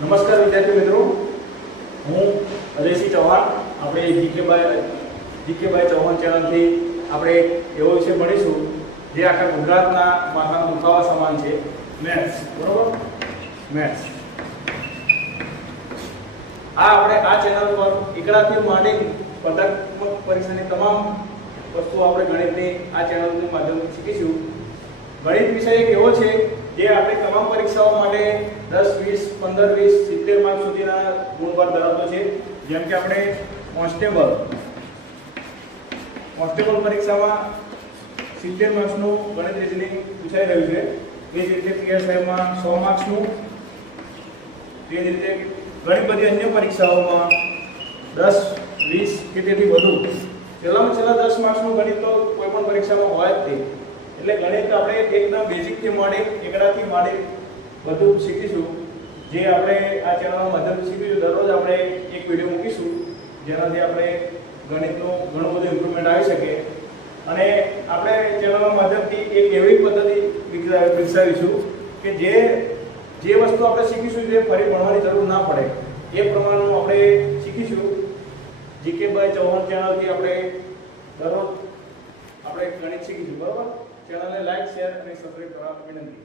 નમસ્કાર વિદ્યાર્થી મિત્રો, હું અજયસિંહ ચૌહાણ. આપણે જીકેબાઈ ચૌહાણ ચેનલથી આપણે એવો વિષય ભણીશું જે આખા ગુજરાતના માથાના દુખાવા સમાન છે, મેથ્સ. બરોબર, મેથ્સ. આપણે આ ચેનલ પર એકડાથી માંડી સ્પર્ધાત્મક પરીક્ષાની તમામ વસ્તુઓ આપણે ગણિતની આ ચેનલના માધ્યમથી શીખીશું. ગણિત વિષય એક એવો છે જે આપણે તમામ પરીક્ષાઓ માટે 10, 20, 15, 20, 70 માર્ક સુધીના ગુણભાર ધરાવતો છે. જેમ કે આપણે કોન્સ્ટેબલ પરીક્ષામાં 70 માર્ક્સનું ગણિત રીઝનિંગ પૂછાઈ રહ્યું છે. એ જ રીતે પીએસઆઈમાં 100 માર્ક્સનું, તે જ રીતે ઘણી બધી અન્ય પરીક્ષાઓમાં 10, 20 કે તેથી વધુ છેલ્લામાં છેલ્લા 10 માર્ક્સનું ગણિત તો કોઈ પણ પરીક્ષામાં હોય જ નહીં. એટલે ગણિત આપણે એકદમ બેઝિકથી માંડી એકડાથી માંડી બધું શીખીશું, જે આપણે આ ચેનલના માધ્યમથી શીખીશું. દરરોજ આપણે એક વિડીયો મૂકીશું જેનાથી આપણે ગણિતનું ઘણું બધું ઇમ્પ્રુવમેન્ટ આવી શકે. અને આપણે ચેનલના માધ્યમથી એક એવી પદ્ધતિ વિકસાવીશું કે જે વસ્તુ આપણે શીખીશું તે ફરી ભણવાની જરૂર ના પડે એ પ્રમાણનું આપણે શીખીશું. જીકેબાઈ ચૌહાણ ચેનલથી આપણે દરરોજ આપણે ગણિત શીખીશું. બરાબર, ચેનલને લાઈક, શેર અને સબસ્ક્રાઇબ કરવા વિનંતી.